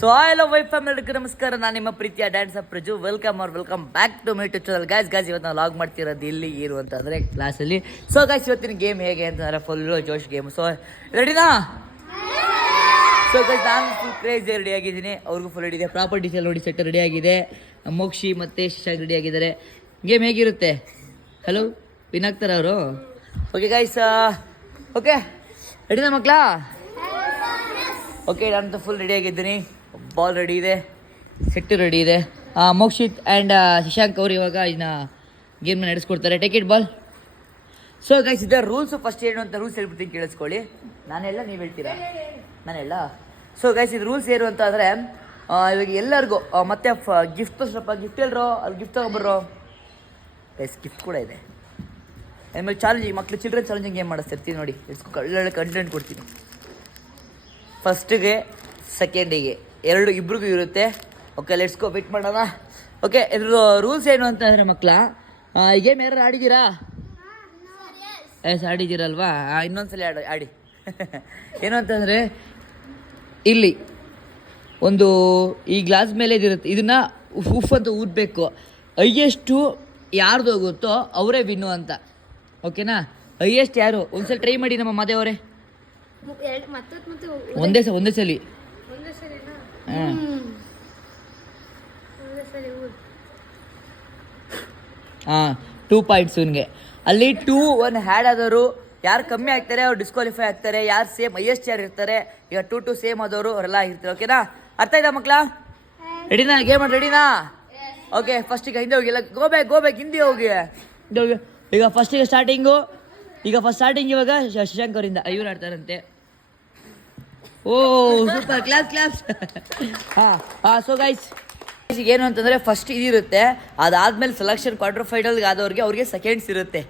So hello wife family ನಮಸ್ಕಾರ. ನಾನು ನಿಮ್ಮ ಪ್ರೀತಿಯ dance up Praju. Welcome back to my to channel. Guys ಇವತ್ತು ನಾವು ಲಾಗ್ ಮಾಡ್ತಿರೋದು ಇಲ್ಲಿ ಏನು ಅಂತಂದರೆ ಕ್ಲಾಸಲ್ಲಿ. ಸೊ ಗಾಯ್ಸ್ ಇವತ್ತಿನ ಗೇಮ್ ಹೇಗೆ ಅಂತಂದರೆ ಫುಲ್ಲು ಜೋಶ್ ಗೇಮ್. ಸೊ ರೆಡಿನಾ? ಸೊ ಗೈಸ್ ನಾನು ಫುಲ್ ಕ್ರೇಜಿ ರೆಡಿ ಆಗಿದ್ದೀನಿ, ಅವ್ರಿಗೂ ಫುಲ್ ರೆಡಿ ಇದೆ. ಪ್ರಾಪರ್ಟೀಸ್ ಎಲ್ಲ ನೋಡಿ ಸೆಟ್ ರೆಡಿ ಆಗಿದೆ. ಮೋಕ್ಷಿ ಮತ್ತು ಶಶಾಂಕ್ ರೆಡಿ ಆಗಿದ್ದಾರೆ. ಗೇಮ್ ಹೇಗಿರುತ್ತೆ? ಹಲೋ ವಿನ್ ಆಗ್ತಾರೆ ಅವರು. ಓಕೆ ಗಾಯ್ಸ್, ಓಕೆ ರೆಡಿನಾ ಮಕ್ಕಳಾ? ಓಕೆ ನಾನಂತೂ ಫುಲ್ ರೆಡಿ ಆಗಿದ್ದೀನಿ. ಬಾಲ್ ರೆಡಿ ಇದೆ, ಸೆಟ್ಟು ರೆಡಿ ಇದೆ. ಮೋಕ್ಷಿತ್ ಆ್ಯಂಡ್ ಶಶಾಂಕ್ ಅವರು ಇವಾಗ ಇದನ್ನ ಗೇಮ್ನ ನಡೆಸ್ಕೊಡ್ತಾರೆ. Take it ball. So guys ಇದರ ರೂಲ್ಸು ಫಸ್ಟ್ ಏನು ಅಂತ ರೂಲ್ಸ್ ಹೇಳ್ಬಿಡ್ತೀನಿ, ಕೇಳಿಸ್ಕೊಳ್ಳಿ. ನಾನೆಲ್ಲ ನೀವು ಹೇಳ್ತೀರಾ? ನಾನೆಲ್ಲ. ಸೊ ಗೈಸ್ ಇದು ರೂಲ್ಸ್ ಏನು ಅಂತ ಅಂದರೆ ಇವಾಗ ಎಲ್ಲರಿಗೂ ಮತ್ತೆ ಗಿಫ್ಟ್ ಸ್ವಲ್ಪ ಗಿಫ್ಟ್ ಎಲ್ಲರೋ ಅಲ್ಲಿ ಗಿಫ್ಟ್ ತೊಗೊಬರ್ರೋ. ಗೈಸ್ ಗಿಫ್ಟ್ ಕೂಡ ಇದೆ. ಆಮೇಲೆ ಚಾಲೆಂಜಿಂಗ್ ಮಕ್ಕಳು ಚಿಲ್ಡ್ರನ್ ಚಾಲೆಂಜಿಂಗ್ ಗೇಮ್ ಮಾಡಿಸ್ತಿರ್ತೀನಿ ನೋಡಿ. ಒಳ್ಳೊಳ್ಳೆ ಕಂಟೆಂಟ್ ಕೊಡ್ತೀನಿ. ಫಸ್ಟಿಗೆ ಸೆಕೆಂಡಿಗೆ ಇಬ್ರಿಗೂ ಇರುತ್ತೆ. ಓಕೆ ಲೆಟ್ಸ್ ಗೋ, ವೇಟ್ ಮಾಡೋಣ. ಓಕೆ ಇದ್ರ ರೂಲ್ಸ್ ಏನು ಅಂತ ಅಂದರೆ ಮಕ್ಕಳ, ಈ ಗೇಮ್ ಯಾರು ಆಡಿದ್ದೀರಾ? ಆಡಿದ್ದೀರಲ್ವಾ? ಇನ್ನೊಂದ್ಸಲ ಆಡಿ ಏನು ಅಂತಂದರೆ ಇಲ್ಲಿ ಒಂದು ಈ ಗ್ಲಾಸ್ ಮೇಲೆ ಇದಿರುತ್ತೆ, ಇದನ್ನು ಉಫ್ ಅಂತ ಊದಬೇಕು. ಹೈಯೆಸ್ಟು ಯಾರ್ದು ಹೋಗುತ್ತೋ ಅವರೇ ವಿನ್ನು ಅಂತ. ಓಕೆನಾ? ಹೈಯೆಸ್ಟ್ ಯಾರು ಒಂದ್ಸಲ ಟ್ರೈ ಮಾಡಿ ನಮ್ಮ ಮಾದೇವರೇ. ಒಂದೇ ಸಲ ಹಾಂ 2 ಪಾಯಿಂಟ್ಸ್ ಇವನಿಗೆ. ಅಲ್ಲಿ 2-1 ಹ್ಯಾಡ್ ಆದವರು ಯಾರು ಕಮ್ಮಿ ಆಗ್ತಾರೆ ಅವ್ರು ಡಿಸ್ಕ್ವಾಲಿಫೈ ಆಗ್ತಾರೆ. ಯಾರು ಸೇಮ್ ಹೈಯೆಸ್ಟ್ ಯಾರು ಇರ್ತಾರೆ, ಈಗ 2 ಸೇಮ್ ಆದವರು ಅವರೆಲ್ಲ ಇರ್ತಾರೆ. ಓಕೆನಾ? ಅರ್ಥ ಆಯ್ತಾ ಮಕ್ಕಳ? ರೆಡಿನಾ? ಗೇಮ್ ರೆಡಿನಾ? ಓಕೆ ಫಸ್ಟ್ ಈಗ ಹಿಂದೆ ಹೋಗಿ, ಎಲ್ಲ ಗೋಬ್ಯಾಕ್ ಹಿಂದೆ ಹೋಗಿ. ಈಗ ಫಸ್ಟಿಗೆ ಸ್ಟಾರ್ಟಿಂಗು. ಫಸ್ಟ್ ಸ್ಟಾರ್ಟಿಂಗ್ ಇವಾಗ ಶಶಾಂಕ್ ಅವರಿಂದ ಇವ್ರು ಆಡ್ತಾರಂತೆ. ಓ ಸೂಪರ್, ಕ್ಲಾಪ್ಸ್. ಹಾಂ ಸೊ ಗೈಸ್ ಈಗ ಏನು ಅಂತಂದರೆ ಫಸ್ಟ್ ಇದಿರುತ್ತೆ, ಅದಾದಮೇಲೆ ಸೆಲೆಕ್ಷನ್ ಕ್ವಾರ್ಟರ್ ಫೈನಲ್ಗೆ ಆದವ್ರಿಗೆ ಅವ್ರಿಗೆ ಸೆಕೆಂಡ್ಸ್ ಇರುತ್ತೆ.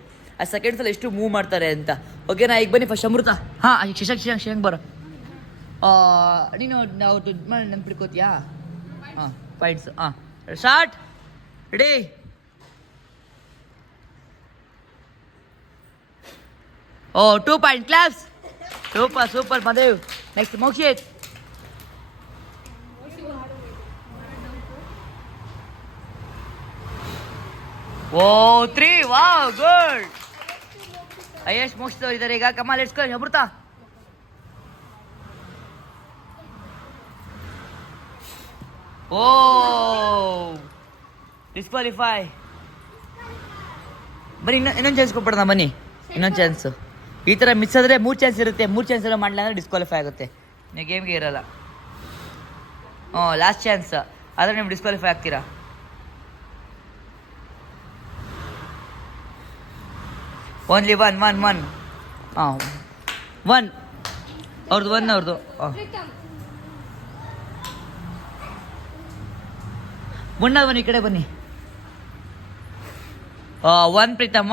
ಆ ಸೆಕೆಂಡ್ಸಲ್ಲಿ ಎಷ್ಟು ಮೂವ್ ಮಾಡ್ತಾರೆ ಅಂತ. ಓಕೆನಾ? ಈಗ ಬನ್ನಿ ಫಸ್ಟ್ ಅಮೃತ. ಹಾಂ ಶಶಾಂಕ್ ಬರೋ. ನೀನು ನಾವು ನೆನ್ಪಿಡ್ಕೋತೀಯಾ? ಹಾಂ ಪಾಯಿಂಟ್ಸ್. ಹಾಂ start. Ready? Oh 2 point, claps. Super ಮದೇವ್. Next Mokshith. Oh 3, wow good. Highest Mokshith ಅವರು ಇದ್ದಾರೆ ಈಗ. ಕಮಾ let's go Amrutha. Oh disqualify. ಬನ್ನಿ ಇನ್ನೊಂದು ಚಾನ್ಸ್ ಕೊಟ್ಬಿಡೋಣ. ಬನ್ನಿ ಇನ್ನೊಂದು ಚಾನ್ಸು. ಈ ಥರ ಮಿಸ್ ಆದರೆ 3 ಚಾನ್ಸ್ ಇರುತ್ತೆ. 3 ಚಾನ್ಸ್ ಎಲ್ಲ ಮಾಡಲಿಲ್ಲ ಅಂದರೆ ಡಿಸ್ಕ್ವಾಲಿಫೈ ಆಗುತ್ತೆ, ನೀವು ಗೇಮ್ಗೆ ಇರಲ್ಲ. ಲಾಸ್ಟ್ ಚಾನ್ಸ್ ಆದರೆ ನೀವು ಡಿಸ್ಕ್ವಾಲಿಫೈ ಆಗ್ತೀರಾ. Only one. ಹಾಂ 1 ಅವ್ರದ್ದು. ಮುನ್ನ ಬನ್ನಿ, ಈ ಕಡೆ ಬನ್ನಿ. 1 ಪ್ರೀತಮ್.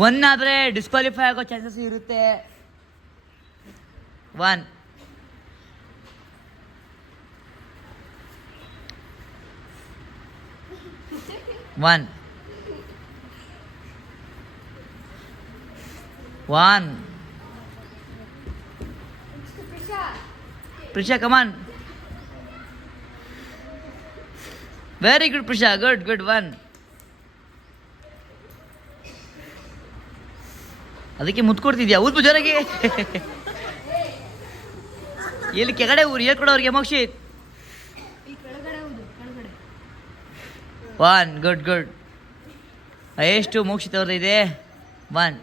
1 ಆದರೆ ಡಿಸ್ಕ್ವಾಲಿಫೈ ಆಗೋ ಚಾನ್ಸಸ್ ಇರುತ್ತೆ. 1 Prisha, come on. Very good Prisha, good 1. ಅದಕ್ಕೆ ಮುತ್ತು ಕೊಡ್ತಿದ್ಯಾ? ಊದ್ಬು ಜೋರಾಗಿ. ಎಲ್ಲಿ ಕೆಳಗಡೆ ಊರು ಹೇಳ್ಕೊಡೋ ಅವ್ರಿಗೆ ಮೋಕ್ಷಿತ್. 1 ಗುಡ್. ಎಷ್ಟು ಮೋಕ್ಷಿತ್ ಅವ್ರದ್ದು ಇದೆ? 1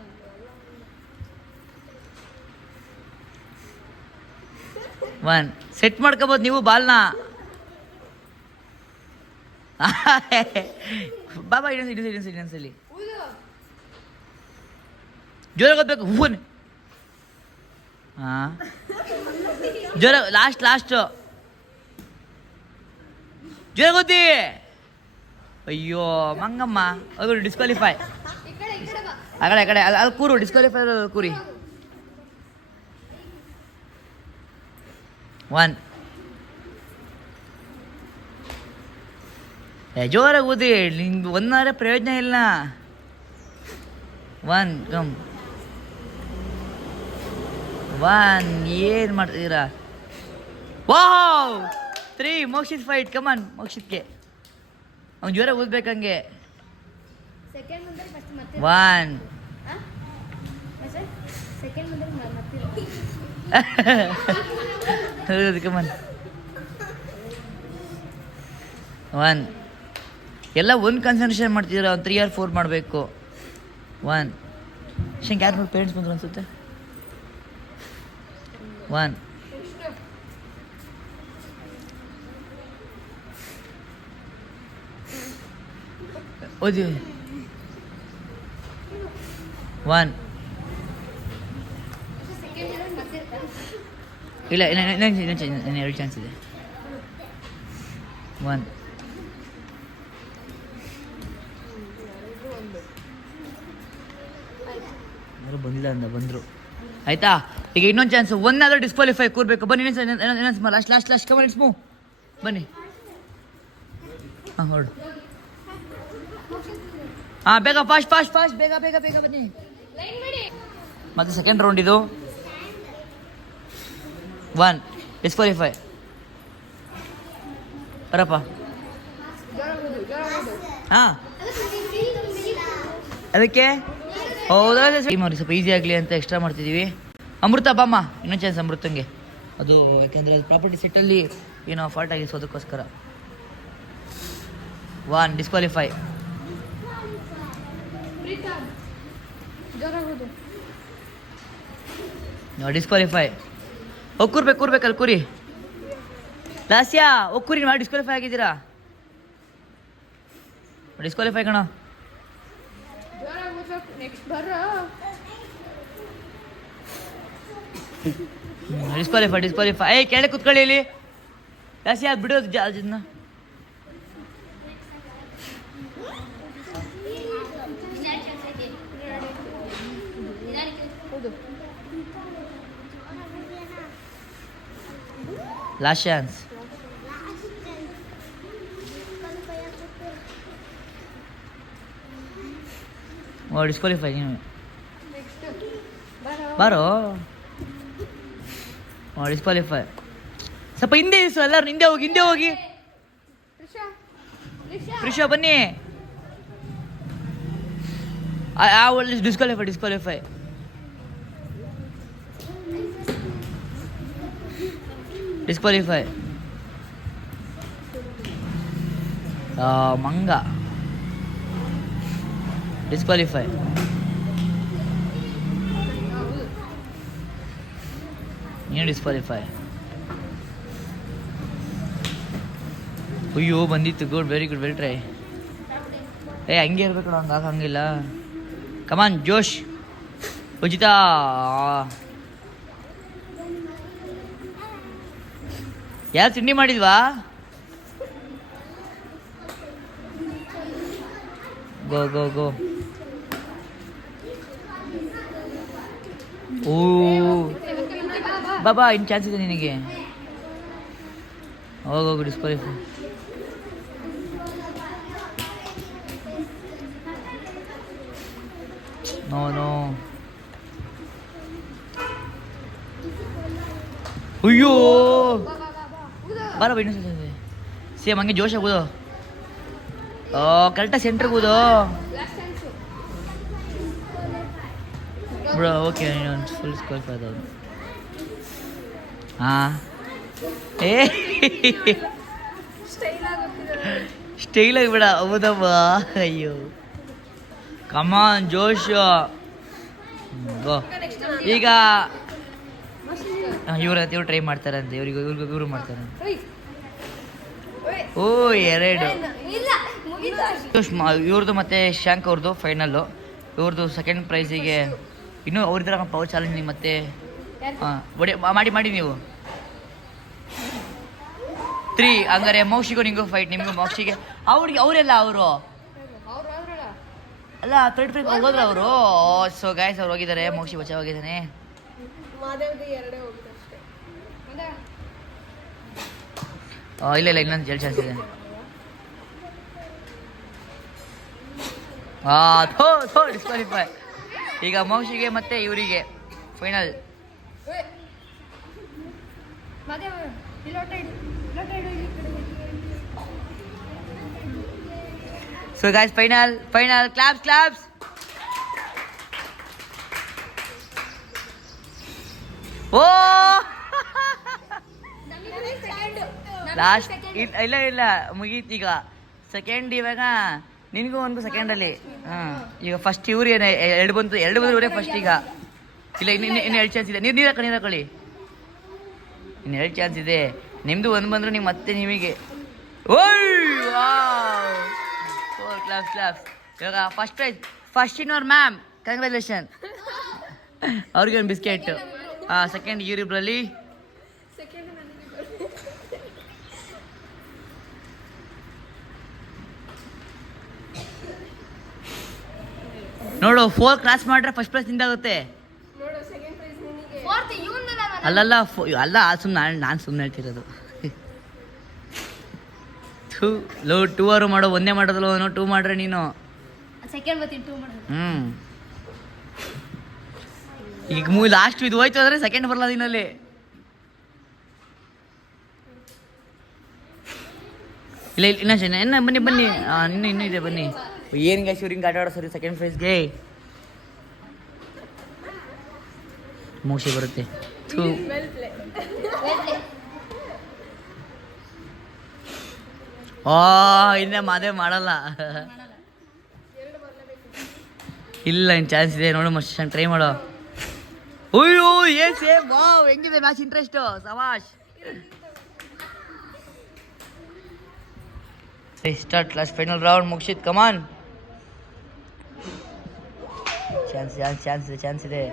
ಸೆಟ್ ಮಾಡ್ಕೋಬೋದು ನೀವು ಬಾಲ್ನ. ಬಾಬಾ ಇನ್ನೊಂದ್ಸಲಿ ಜೋರಾಗಿ ಓದ್ಬೇಕು. ಹೂನ್. ಹಾಂ ಜೋರ ಲಾಸ್ಟ್ ಜೋರಾಗಿ ಓದಿ. ಅಯ್ಯೋ ಮಂಗಮ್ಮ ಡಿಸ್ಕ್ವಾಲಿಫೈ. ಆ ಕಡೆ ಅಲ್ಲಿ ಕೂರು. ಡಿಸ್ಕ್ವಾಲಿಫೈ ಕೂರಿ. 1 ಜೋರಾಗಿ ಓದಿ, ನಿಂಗೆ ಒಂದಾದ್ರೆ ಪ್ರಯೋಜನ ಇಲ್ಲ. 1 ಕಮ್ 1 ಏನು ಮಾಡ್ತಿದ್ದೀರಾ? Wow 3 Mokshith fight. ಕಮಾನ್ ಮೋಕ್ಷಿತ್ಗೆ ಅವ್ನು ಜೋರಾಗಿ ಓದ್ಬೇಕಂಗೆ. 1 ಹೌದು ಕಮಾನ್ 1 ಎಲ್ಲ ಒಂದು ಕಾನ್ಸಂಟ್ರೇಷನ್ ಮಾಡ್ತಿದ್ದೀರಾ. ಒಂದು 3 or 4 ಮಾಡಬೇಕು. 1 ಶಂಕ್ ಯಾರು ನೋಡಿ ಪೇರೆಂಟ್ಸ್ ಬಂದರು ಅನ್ಸುತ್ತೆ. 1 ಓದಿ. 1 ಇಲ್ಲ ಇನ್ನೊಂದು 2 ಚಾನ್ಸ್ ಇದೆ. 1 ಬಂದಿಲ್ಲ ಅಂದ ಬಂದರು ಆಯ್ತಾ. ಈಗ ಇನ್ನೊಂದು ಚಾನ್ಸ್, 1 ಆದರೂ ಡಿಸ್ಕ್ವಾಲಿಫೈ ಕೂರ್ಬೇಕು. ಬನ್ನಿ ಇನ್ನೊಂದು ಲಾಸ್ಟ್ ಕಮನ್ ಇಟ್ಸ್ ಮೂವ್. ಬನ್ನಿ ಹಾಂ ಹೊರಡು. ಹಾಂ ಬೇಗ ಫಾಸ್ಟ್ ಬೇಗ ಬನ್ನಿ. ಮತ್ತೆ ಸೆಕೆಂಡ್ ರೌಂಡ್ ಇದು. 1 ಡಿಸ್ಕ್ವಾಲಿಫೈ. ಬರಪ್ಪ. ಹಾಂ ಅದಕ್ಕೆ ಹೌದಾ ಮಾಡಿ ಸ್ವಲ್ಪ ಈಸಿ ಆಗಲಿ ಅಂತ ಎಕ್ಸ್ಟ್ರಾ ಮಾಡ್ತಿದ್ದೀವಿ. ಅಮೃತ ಬಾಮ್ಮ ಇನ್ನೊಂದು ಚಾನ್ಸ್ ಅಮೃತಂಗೆ. ಅದು ಯಾಕೆಂದರೆ ಅದು ಪ್ರಾಪರ್ಟಿ ಸೆಟ್ಟಲ್ಲಿ ಏನೋ ಫಾಲ್ಟ್ ಆಗಿ ಅದಕ್ಕೋಸ್ಕರ. 1 ಡಿಸ್ಕ್ವಾಲಿಫೈ. ಡಿಸ್ಕ್ವಾಲಿಫೈ. ಕೂರ್ಬೇಕಲ್ಲಿ ಕೂರಿ. ಲಾಸ್ಯಾ ಕೂರಿ ಮಾಡಿ ಡಿಸ್ಕ್ವಾಲಿಫೈ ಆಗಿದ್ದೀರಾ. ಡಿಸ್ಕ್ವಾಲಿಫೈ ಕಣ. ಡಿಸ್ಕ್ವಾಲಿಫೈ. ಕೆಳಗೆ ಕುತ್ಕೊಳ್ಳಿ ಇಲ್ಲಿ. ಲಾಸ್ಯಾ ಬಿಡೋದು ಅದನ್ನ. Last chance. ಡಿಸ್ಕ್ವಾಲಿಫೈ. ನೀವು ಬಾರೋ. ಡಿಸ್ಕ್ವಾಲಿಫೈ. ಸ್ವಲ್ಪ ಹಿಂದೆ ಇಸು, ಎಲ್ಲರೂ ಹಿಂದೆ ಹೋಗಿ. ರಿಷಾ ಬನ್ನಿ. ಡಿಸ್ಕ್ವಾಲಿಫೈ. ಮಂಗ ಡಿಸ್ಕ್ವಾಲಿಫೈ. ನೀನು ಡಿಸ್ಕ್ವಾಲಿಫೈ. ಅಯ್ಯೋ ಬಂದಿತ್ತು. Good, very good, very try. ಹಂಗೆ ಇರ್ಬೇಕು ನಾವು, ಹಂಗೆ ಹಂಗಿಲ್ಲ. ಕಮಾನ್ ಜೋಶ್. ಉಚಿತ. ಯಾರು ತಿಂಡಿ ಮಾಡಿದ್ವಾ? ಗೋ. ಓ ಬಾಬಾ ಇನ್ನು ಚಾನ್ಸ್ ಇದೆ ನಿನಗೆ. ಹೋಗು ಡಿಸ್ಕ್ವಾಲಿಫೈ. ನೋ. ಅಯ್ಯೋ ಬರ ಇನ್ನೊಂದು ಸೇಮ್ ಹಂಗೆ ಜೋಶ್ ಆಗೋದು. ಕರೆಕ್ಟಾಗಿ ಸೆಂಟ್ರಿಗೆ ಹೋದು ಬ್ರೋ. ಓಕೆ ಫುಲ್ ಸ್ಕ್ವಾಲಿಫೈ ಆದವು. ಹಾಂ ಸ್ಟೈಲಾಗಿ ಬಿಡ. ಹೌದಮ್ಮ. ಅಯ್ಯೋ ಕಮಾನ್ ಜೋಶ್. ಗೋ. ಈಗ ಇವ್ರು ಟ್ರೈ ಮಾಡ್ತಾರಂತೆ. ಇವ್ರು ಮಾಡ್ತಾರೆ. ಓ 2 ಇವ್ರದ್ದು ಮತ್ತೆ ಶ್ಯಾಂಕ್ ಅವ್ರದ್ದು ಫೈನಲ್ಲು. ಇವ್ರದ್ದು ಸೆಕೆಂಡ್ ಪ್ರೈಸಿಗೆ ಇನ್ನೂ ಅವ್ರಿದ್ರ ಪವರ್ ಚಾಲೆಂಜ್. ಮತ್ತೆ ಮಾಡಿ ನೀವು 3. ಹಂಗಾರೆ ಮೋಕ್ಷಿಗೂ ನಿಮಗೂ ಫೈಟ್. ನಿಮಗೂ ಮೋಕ್ಷಿಗೆ ಅವರೆಲ್ಲ ಅವರು ಅಲ್ಲ ಥರ್ಡ್ ಪ್ರೈಸ್ ಹೋದ್ರು ಅವರು. ಸೊ ಗಾಯ್ಸ್ ಅವ್ರು ಹೋಗಿದ್ದಾರೆ. ಮೋಕ್ಷಿ ಬಚಾವ್ ಹೋಗಿದ್ದಾನೆ. ಇಲ್ಲ ಇನ್ನೊಂದು 2 ಚಾನ್ಸ್ ಇದೆ. ಡಿಸ್ಕ್ವಾಲಿಫೈ. ಈಗ ಮೋಕ್ಷಿಗೆ ಮತ್ತೆ ಇವರಿಗೆ final. So guys final claps. Oh last ಇಲ್ಲ ಮುಗೀತೀಗ. ಸೆಕೆಂಡ್ ಇವಾಗ ನಿನಗೂ ಒಂದು ಸೆಕೆಂಡಲ್ಲಿ. ಈಗ ಫಸ್ಟ್ ಇವ್ರು ಏನು ಎರಡು ಬಂದು ಇವರೇ ಫಸ್ಟ್. ಈಗ ಇಲ್ಲ ಇನ್ನು 2 ಚಾನ್ಸ್ ಇದೆ. ನೀರು ಹಾಕೊಳ್ಳಿ. ಇನ್ನು 2 ಚಾನ್ಸ್ ಇದೆ. ನಿಮ್ಮದು ಒಂದು ಬಂದರೂ ನೀವು ಮತ್ತೆ ನಿಮಗೆ. ಓಯ್ ಕ್ಲಾಪ್ಸ್. ಇವಾಗ ಫಸ್ಟ್ ಪ್ರೈಸ್ ಫಸ್ಟ್ ಇನ್ನೋರ್ ಮ್ಯಾಮ್, ಕಂಗ್ರ್ಯಾಚುಲೇಷನ್. ಅವ್ರಿಗೆ ಒಂದು ಬಿಸ್ಕೆಟ್. ಸೆಕೆಂಡ್ ಇವರಿಬ್ಬರಲ್ಲಿ. ನೋಡು 4 ಕ್ರಾಸ್ ಮಾಡ್ರೆ ಫಸ್ಟ್ ಪ್ರೈಸ್ ನಿಂದಾಗುತ್ತೆ. ಅಲ್ಲ ಸುಮ್ಮನೆ ನಾನು ಸುಮ್ಮನೆ ಹೇಳ್ತಿರೋದು. 2 ಅವರು ಮಾಡೋ, ಒಂದೇ ಮಾಡೋದಲ್ಲ. 2 ಮಾಡ್ರೆ ನೀನು ಈಗ ಲಾಸ್ಟ್ ಇದು ಹೋಯ್ತು ಅಂದ್ರೆ ಸೆಕೆಂಡ್ ಬರಲ್ಲ ನೀನಲ್ಲಿ. ಇಲ್ಲ ಬನ್ನಿ ಇನ್ನೂ ಇದೆ ಬನ್ನಿ. ಏನ್ಗೆ ಶೂರಿಂಗ್ ಆಟ ಆಡೋ ಸರಿ ಸೆಕೆಂಡ್ ಪ್ರೈಸ್ಗೆ ಮೋಕ್ಷಿ ಬರುತ್ತೆ. ಇನ್ನೇ ಮಾದೇ ಮಾಡಲ್ಲ. ಇಲ್ಲ ಇನ್ನು ಚಾನ್ಸ್ ಇದೆ ನೋಡು ಮೋಕ್ಷಿ, ಟ್ರೈ ಮಾಡೋ. ಅಯ್ಯೋ ಏನ್ ಸೇಮ್. ವಾವ್ ಹೆಂಗಿದೆ ಮ್ಯಾಚ್, ಇಂಟ್ರೆಸ್ಟ್. ಸವಾಶ್. Start last final round. ಮುಗಿಸಿದ್ ಕಮಾನ್. ಚಾನ್ಸ್ ಇದೆ.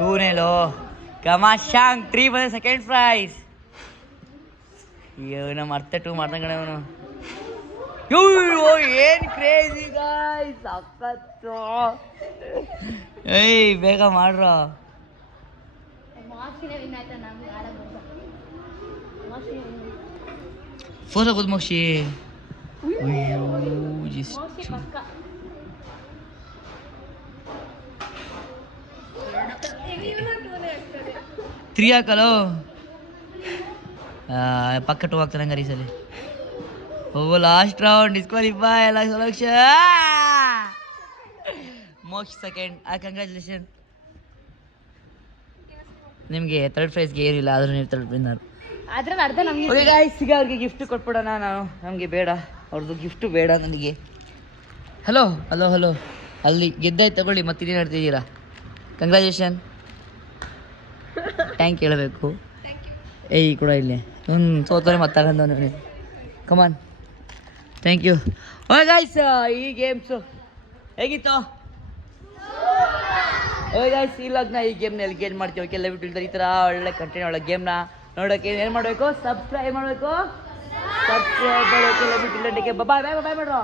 2 ಕಮಾನ್ ಶಾಂಗ್. 3 ಬಂದ ಸೆಕೆಂಡ್ ಪ್ರೈಸ್. ನಮ್ಮ ಅರ್ಥ 2 ಮಾಡ್ದಂಗಣ ಅವನು. ಏನ್ ಕ್ರೇಜಿ ಗಾಯ್ಸ್, ಸಖತ್ತು. ಏಯ್ ಬೇಗ ಮಾಡ್ರ. ಫೋನ್ ಆಗೋದು ಮೋಕ್ಷಿ. ತ್ರೀ ಹಾಕಲೋ. ಪಕ್ಕ 2 ಆಗ್ತಾನೆ ಹಂಗಾರೆ ಈ ಸಲ. Last round disqualify. ಮೋಕ್ಷ ಸೆಕೆಂಡ್. ಕಂಗ್ರ್ಯಾಚುಲೇಷನ್. ನಿಮಗೆ 3rd ಪ್ರೈಸ್ಗೆ ಏನಿಲ್ಲ, ಆದರೂ ನೀವು 3rd ವಿನ್ನರ್. ಈಗ ಅವ್ರಿಗೆ ಗಿಫ್ಟ್ ಕೊಟ್ಬಿಡೋಣ ನಾವು. ನಮಗೆ ಬೇಡ ಅವ್ರದ್ದು ಗಿಫ್ಟು, ಬೇಡ ನನಗೆ. ಹಲೋ ಅಲ್ಲಿ ಗೆದ್ದಾಯ್ತು ತಗೊಳ್ಳಿ. ಮತ್ತೆ ಇದೇ ನಡ್ತಿದ್ದೀರಾ. ಕಂಗ್ರ್ಯಾಚುಲೇಷನ್. ಥ್ಯಾಂಕ್ ಹೇಳಬೇಕು. ಏಯ್ ಕೂಡ ಇಲ್ಲಿ ಸೋತರೆ ಮತ್ತೆ ಕಮಾನ್. Thank you. ಓಯ್ ಗಾಯ್ಸ್ ಈ ಗೇಮ್ಸು ಹೇಗಿತ್ತು? ಓಯ್ ಗಾಯ್ಸ್ ಈ ಗೇಮ್ನ ಎಲ್ಲಿ ಗೇಮ್ ಮಾಡ್ತೀವಿ. ಓಕೆ ಲೈವ್ ಈ ಥರ ಒಳ್ಳೆ ಕಂಟೆಂಟ್ ಒಳ್ಳೆ ಗೇಮ್ನ ನೋಡೋಕೆ ಏನು ಮಾಡಬೇಕು? ಸಬ್ಸ್ಕ್ರೈಬ್ ಮಾಡಬೇಕು. ಬಾಯ್ ಮಾಡ್ರೋ.